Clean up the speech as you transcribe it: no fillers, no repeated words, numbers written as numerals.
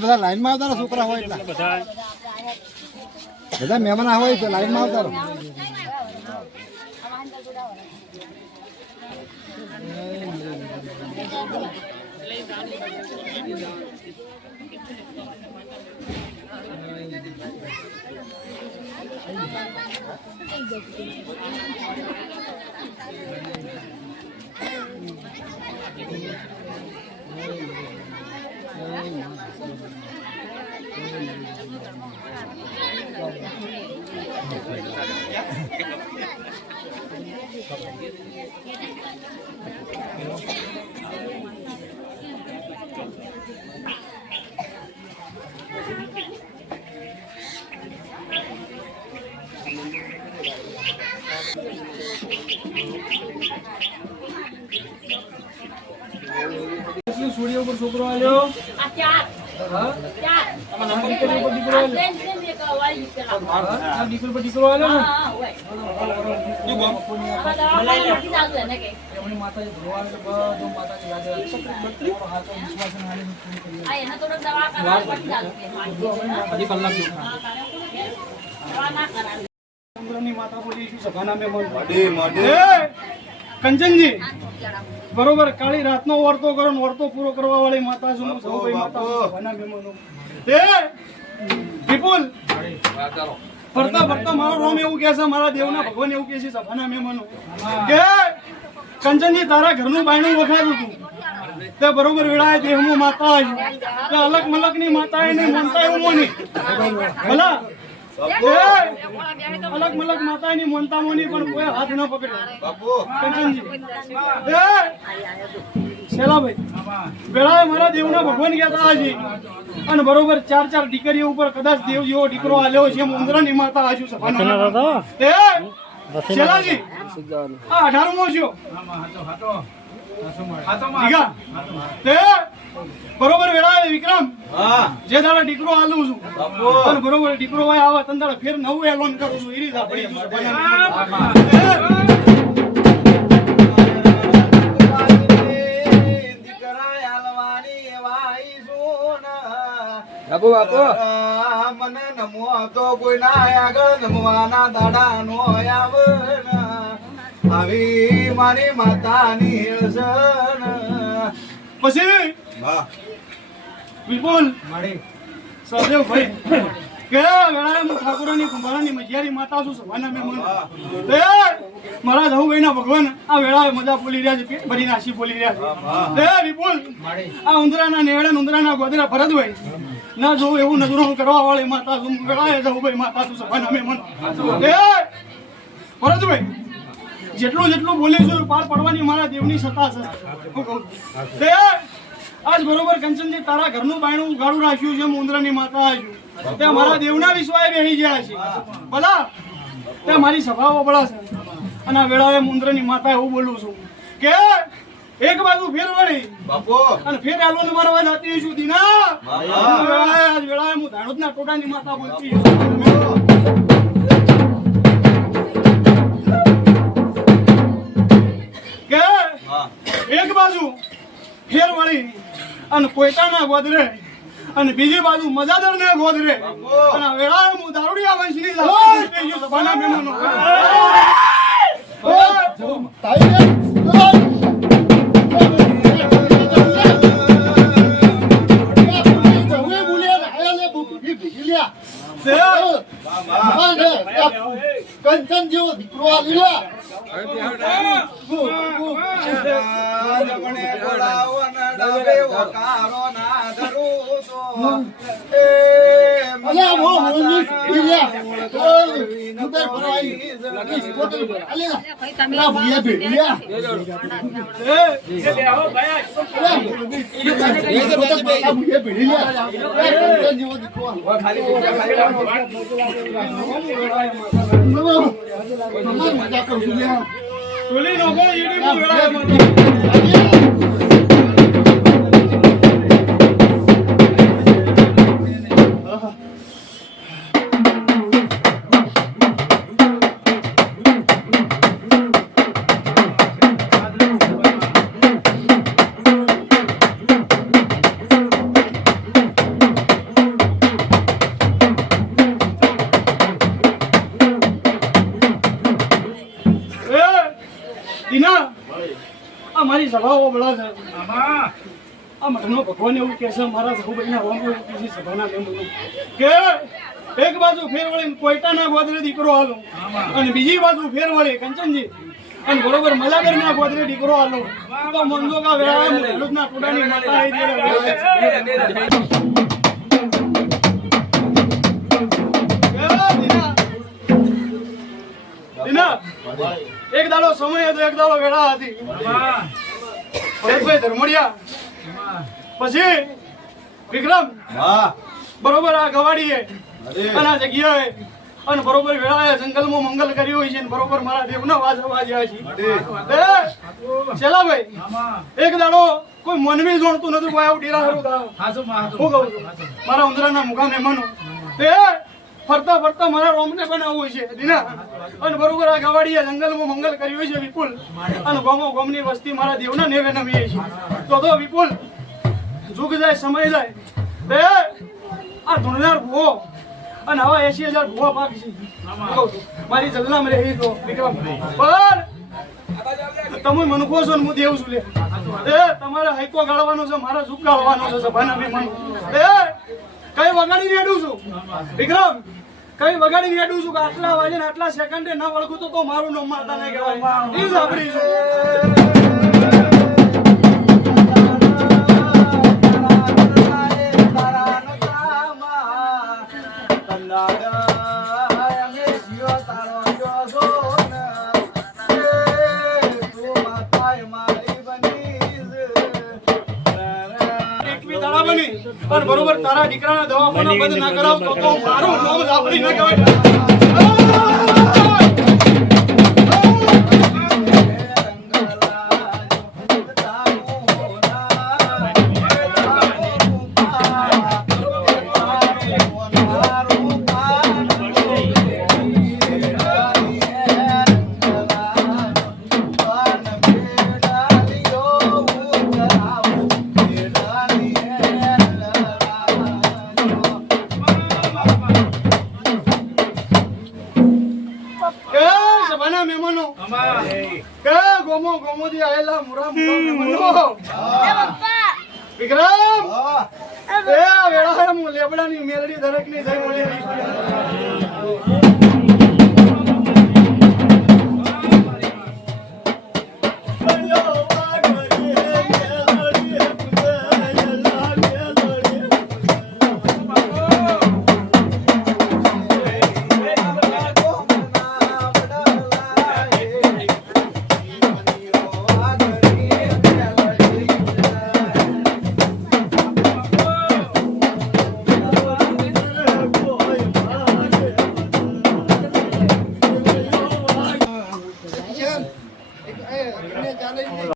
બધા લાઈનમાં આવતા છોકરા હોય એટલે બધા મહેમાન હોય તો લાઈનમાં આવતા सूर्य ऊपर छोकरो आलो દીકરો આલો ને માતાજી ભગવાન બધો માતાજી યાદ માતા બોલી સભાના મેં કંચનજી બરોબર કાળી રાતનો વર્તો કરો વર્તો પૂરો કરવા વાળી માતા છું સૌભાઈ માતા સભાના મહેમાનો એ વિપુલ ફરતા ફરતા મારો રોમ એવું કહે છે મારા દેવના ભગવાન એવું કહે છે સભાના મહેમાનો કે કંચનજી તારા ઘરનું બાયણું વખાયું હતું તે બરોબર વેળાએ દેહમાં માતા આવી તે અલગ મલક ની માતા એને મનતા એવું મોની ભલા અલગ મલક માતા ની મનતા મોની પણ કોઈ હાથ ન પકડ્યો કંચનજી શેલાભાઈ વેળાએ મારા દેવના ભગવાન કહેતા હજી અને બરોબર 4 દીકરીઓ ઉપર કદાચ દેવ જેવો દીકરો આલ્યો છે ઉંદરાની માતા આજુ સભાના શેલાજી આ 18મો છો બરોબર વેળાએ વિક્રમ જે દાડા દીકરો આલું છું અને બરોબર દીકરો હોય આવે તન દાડા ફેર નવું એલોન કરું છું એ રીતે આપણી બાપુ બાપુ મને નમો તો કોઈ ના આગળ નમવાના દાડા નો આવે આવી મારી માતાની હેળસન પછી વિપુલ સહદેવ ભાઈ કે વેળાએ હું ઠાકોરની કુંભારાની મજિયારી માતા છું સભાના મહેમાન મારા જહુભાઈના ભગવાન આ વેળાએ મજા બોલી રહ્યા છે પેટ ભરી નાસી બોલી રહ્યા છે વિપુલ આ ઉંદરાના નેળે ઉંદરાના ગોદરા ભરતભાઈ ના જોવું એવું નજરો કરવા વાળી માતા છું વેળાએ જહુભાઈ માતા છું સભાના મહેમાન ભરતભાઈ જેટલું બોલી છું પાર પડવાની મારા દેવની સત્તા છે આજ બરોબર કંચનજી તારા ઘરનું બાયણું ઉગાડું રાખ્યું છે મુંદ્રાની માતા આવ્યું તે મારા દેવના વિશ્વાએ બેહી ગયા છે ભલા તે મારી સભાઓ બળા છે અને આ વેળાએ મુંદ્રાની માતા એવું બોલું છું કે એક બાજુ ફેર વળી બાપુ અને ફેર આલો ને મારવા જતી છું દીના આજ વેળાએ હું ધાણોદના ટોટાની માતા બોલતી છું એક બાજુ ફેર વળી અને કોયટાના ગોદરે અને બીજી બાજુ મજાદર ને ગોદરે અને વેળાએ હું દારૂડિયા વંશની સભાના મહેમાનો કંચન જેવો દીકરો આવ્યો ટોલી નો કોઈ ઈડી મો વેળા મારી સભાઓ બળા છે આ મઠનો ભગવાન એવું કહે છે મારા સહુભાઈના રોમ એવું કહે છે સભાના મેમનો કે એક બાજુ ફેર વળી કોઈટાના ગોદરે દીકરો હાલો અને બીજી બાજુ ફેર વળી કંચનજી અને બરોબર મલાગરના ગોદરે દીકરો હાલો તો મંજોગા વેળા મુલના ટોડાની માતા આવી દીના એક દાડો સમય હતો એક દાડો વેળા હતી ભરતભાઈ ધર્મડિયા પછી વિક્રમ બરોબર આ ગવાડીએ અને આ જગ્યાએ અને બરોબર વેળાએ જંગલમાં મંગલ કર્યું હોય છે અને બરોબર મારા દેવના વાજ્યા છે ચેલાભાઈ એક દાડો કોઈ મનવી જોણતું નતું કોઈ આવું ડીરા હરું થાવ હું કહું છું મારા ઉંદરાના મુકામે માનો ફરતા ફરતા મારા રોમને બનાવવું છે દીના અને બરોબર આ ગવાડીએ જંગલમાં મંગલ કર્યું છે વિપુલ અને ગોમો ગોમની વસ્તી મારા દેવના નેવે નમીએ છે તો વિપુલ જુગ જાય સમય જાય બે આ ધૂણનાર ભૂવો અને આવા 80,000 ભૂવા પાક છે મારી જલ્લામ રહી તો વિક્રમ પણ તમે મનખો છો ને હું દેવ છું લે તમારે હાઈકો ગાળવાનો છે મારા જુગ ગાળવાનો છે સભાના મહેમાનો કઈ વગાડી રેડું છું વિક્રમ કઈ વગાડી રેડું છું કે આટલા વાગે ને આટલા સેકન્ડે ના વળગું તો મારું નામ મારતા નહીં કહેવાય એ સાંભળી છું પણ બરોબર તારા દીકરાના દવાખાના બંધ ના કરાવતો તો મારું નામ સાંભળી ન કહેવાય વિક્રમ એ વેળા હું લેબડાની મેલડી દરેકની જઈ મળી